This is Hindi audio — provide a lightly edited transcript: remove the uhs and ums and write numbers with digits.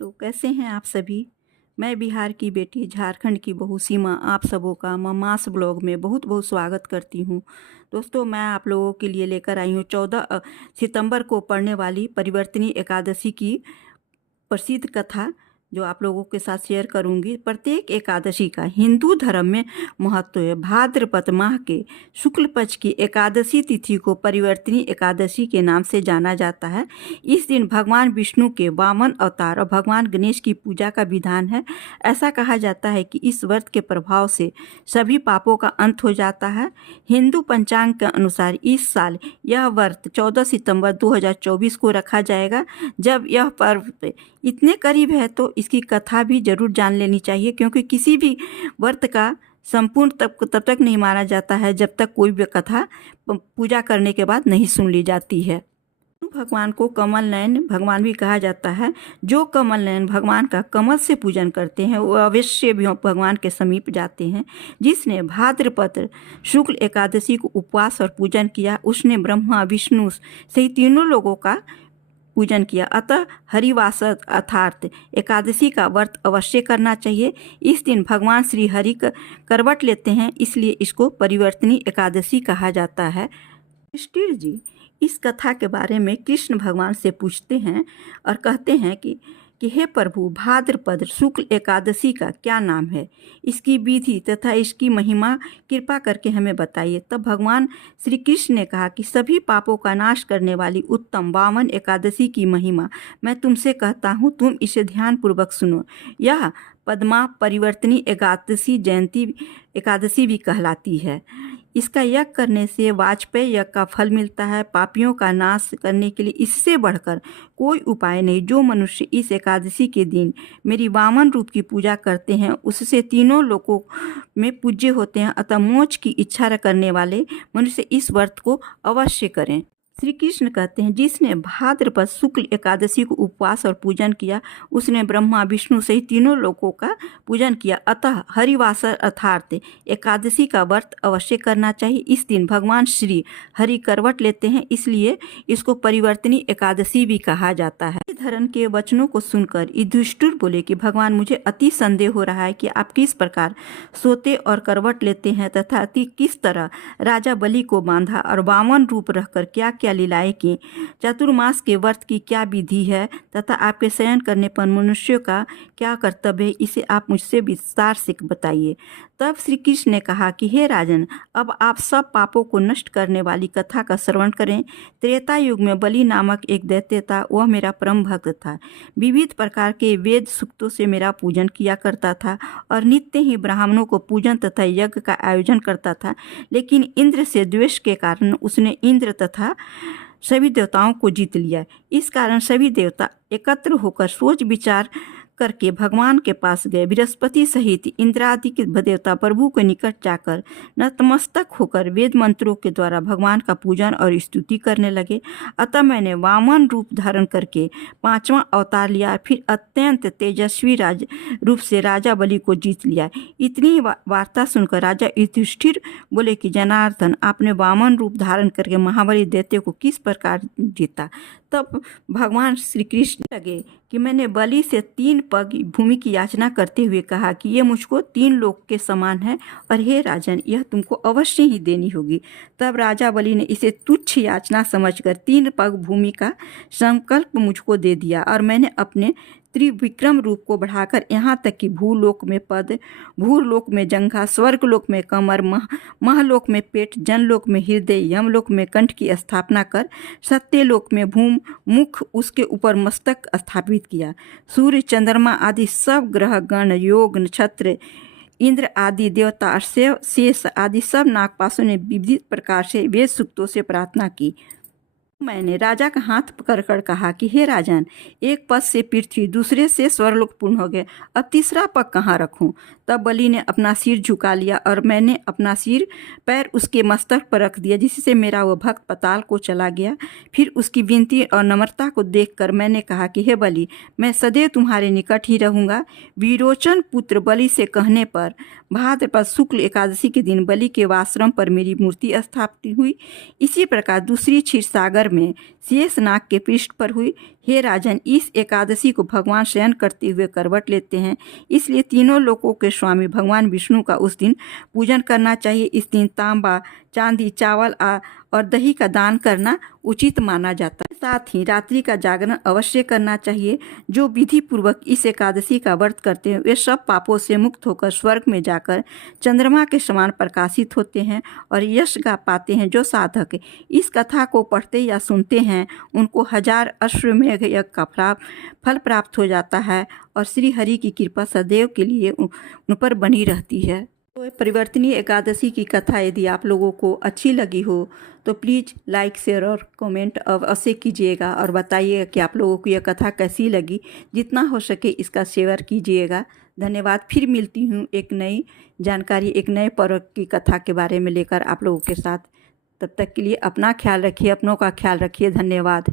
तो कैसे हैं आप सभी। मैं बिहार की बेटी झारखंड की बहू सीमा आप सबों का ममास ब्लॉग में बहुत बहुत स्वागत करती हूँ। दोस्तों, मैं आप लोगों के लिए लेकर आई हूँ 14 सितंबर को पड़ने वाली परिवर्तनी एकादशी की प्रसिद्ध कथा, जो आप लोगों के साथ शेयर करूंगी। प्रत्येक एकादशी का हिंदू धर्म में महत्व है। भाद्रपद माह के शुक्ल पक्ष की एकादशी तिथि को परिवर्तनी एकादशी के नाम से जाना जाता है। इस दिन भगवान विष्णु के वामन अवतार और भगवान गणेश की पूजा का विधान है। ऐसा कहा जाता है कि इस व्रत के प्रभाव से सभी पापों का अंत हो जाता है। हिंदू पंचांग के अनुसार इस साल यह व्रत 14 सितंबर 2024 को रखा जाएगा। जब यह पर्व इतने करीब है तो इसकी कथा भी जरूर जान लेनी चाहिए, क्योंकि किसी भी व्रत का संपूर्ण तब तक नहीं माना जाता है जब तक कोई भी कथा पूजा करने के बाद नहीं सुन ली जाती है। भगवान को कमल नयन भगवान भी कहा जाता है। जो कमल नयन भगवान का कमल से पूजन करते हैं वो अवश्य भी भगवान के समीप जाते हैं। जिसने भाद्रपद शुक्ल एकादशी को उपवास और पूजन किया, उसने ब्रह्मा विष्णु सही तीनों लोगों का पूजन किया। अतः हरिवास अर्थात एकादशी का व्रत अवश्य करना चाहिए। इस दिन भगवान श्री हरि करवट लेते हैं, इसलिए इसको परिवर्तनी एकादशी कहा जाता है। युधिष्ठिर जी इस कथा के बारे में कृष्ण भगवान से पूछते हैं और कहते हैं कि हे प्रभु, भाद्रपद शुक्ल एकादशी का क्या नाम है, इसकी विधि तथा इसकी महिमा कृपा करके हमें बताइए। तब भगवान श्री कृष्ण ने कहा कि सभी पापों का नाश करने वाली उत्तम वामन एकादशी की महिमा मैं तुमसे कहता हूँ, तुम इसे ध्यानपूर्वक सुनो। यह पद्मा परिवर्तनी एकादशी जयंती एकादशी भी कहलाती है। इसका यज्ञ करने से वाजपेयी यज्ञ का फल मिलता है। पापियों का नाश करने के लिए इससे बढ़कर कोई उपाय नहीं। जो मनुष्य इस एकादशी के दिन मेरी वामन रूप की पूजा करते हैं, उससे तीनों लोकों में पूज्य होते हैं। अतः मोक्ष की इच्छा करने वाले मनुष्य इस व्रत को अवश्य करें। श्री कृष्ण कहते हैं, जिसने भाद्रपद शुक्ल एकादशी को उपवास और पूजन किया, उसने ब्रह्मा विष्णु सहित तीनों लोकों का पूजन किया। अतः हरिवास अर्थात एकादशी का व्रत अवश्य करना चाहिए। इस दिन भगवान श्री हरि करवट लेते हैं, इसलिए इसको परिवर्तनी एकादशी भी कहा जाता है। धरण के वचनों को सुनकर युधिष्ठिर बोले कि भगवान, मुझे अति संदेह हो रहा है कि आप किस प्रकार सोते और करवट लेते हैं तथा किस तरह राजा बलि को बांधा और वामन रूप रहकर क्या क्या लीलाएं की। चतुर्मास के व्रत की क्या विधि है तथा आपके शयन करने पर मनुष्यों का क्या कर्तव्य है, इसे आप मुझसे विस्तार से बताइए। तब श्री कृष्ण ने कहा कि हे राजन, अब आप सब पापों को नष्ट करने वाली कथा का श्रवण करें। त्रेता युग में बलि नामक एक दैत्य था। वह मेरा परम भक्त था। विविध प्रकार के वेद सूक्तों से मेरा पूजन किया करता था और नित्य ही ब्राह्मणों को पूजन तथा यज्ञ का आयोजन करता था। लेकिन इंद्र से द्वेष के कारण उसने इंद्र तथा सभी देवताओं को जीत लिया। इस कारण सभी देवता एकत्र होकर सोच विचार करके भगवान के पास गए। बृहस्पति सहित इंद्रादि के देवता प्रभु के निकट जाकर नतमस्तक होकर वेद मंत्रों के द्वारा भगवान का पूजन और स्तुति करने लगे। अतः मैंने वामन रूप धारण करके 5वां अवतार लिया, फिर अत्यंत तेजस्वी रूप से राजा बलि को जीत लिया। इतनी वार्ता सुनकर राजा युधिष्ठिर बोले कि जनार्दन, आपने वामन रूप धारण करके महाबली दैत्य को किस प्रकार जीता। तब भगवान श्री कृष्ण लगे कि मैंने बलि से 3 पग भूमि की याचना करते हुए कहा कि ये मुझको 3 लोक के समान है और हे राजन, यह तुमको अवश्य ही देनी होगी। तब राजा बलि ने इसे तुच्छ याचना समझकर 3 पग भूमि का संकल्प मुझको दे दिया और मैंने अपने त्रिविक्रम रूप को बढ़ाकर यहाँ तक कि भूलोक में पद, भूलोक में जंघा, स्वर्गलोक में कमर, महलोक में पेट, जनलोक में हृदय, यमलोक में कंठ की स्थापना कर सत्यलोक में भूम मुख, उसके ऊपर मस्तक स्थापित किया। सूर्य, चंद्रमा आदि सब ग्रह गण, योग, नक्षत्र, इंद्र आदि देवता, शेष आदि सब नागपाशों ने विविध प्रकार से वेद सूक्तों से प्रार्थना की। मैंने राजा का हाथ पकड़कर कहा कि हे राजन, एक पद से पृथ्वी, दूसरे से स्वर्गलोक पूर्ण हो गए, अब तीसरा पग कहाँ रखूं। तब बलि ने अपना सिर झुका लिया और मैंने अपना सिर पैर उसके मस्तक पर रख दिया, जिससे मेरा वह भक्त पाताल को चला गया। फिर उसकी विनती और नम्रता को देखकर मैंने कहा कि हे बलि, मैं सदैव तुम्हारे निकट ही रहूँगा। विरोचन पुत्र बलि से कहने पर भाद्रपद शुक्ल एकादशी के दिन बलि के वाश्रम पर मेरी मूर्ति स्थापित हुई। इसी प्रकार दूसरी क्षीर सागर में शेषनाग के पृष्ठ पर हुई। हे राजन, इस एकादशी को भगवान शयन करते हुए करवट लेते हैं, इसलिए तीनों लोकों के स्वामी भगवान विष्णु का उस दिन पूजन करना चाहिए। इस दिन तांबा, चांदी, चावल और दही का दान करना उचित माना जाता है। साथ ही रात्रि का जागरण अवश्य करना चाहिए। जो विधि पूर्वक इस एकादशी का व्रत करते हैं वे सब पापों से मुक्त होकर स्वर्ग में जाकर चंद्रमा के समान प्रकाशित होते हैं और यश गा पाते हैं। जो साधक इस कथा को पढ़ते या सुनते हैं उनको 1000 अश्वमेध यज्ञ का फल प्राप्त हो जाता है और श्री हरि की कृपा सदैव के लिए उन पर बनी रहती है। तो परिवर्तनीय एकादशी की कथा यदि आप लोगों को अच्छी लगी हो तो प्लीज़ लाइक, शेयर और कमेंट अवश्य कीजिएगा और बताइएगा कि आप लोगों को यह कथा कैसी लगी। जितना हो सके इसका शेयर कीजिएगा। धन्यवाद। फिर मिलती हूँ एक नई जानकारी, एक नए पर्व की कथा के बारे में लेकर आप लोगों के साथ। तब तक के लिए अपना ख्याल रखिए, अपनों का ख्याल रखिए। धन्यवाद।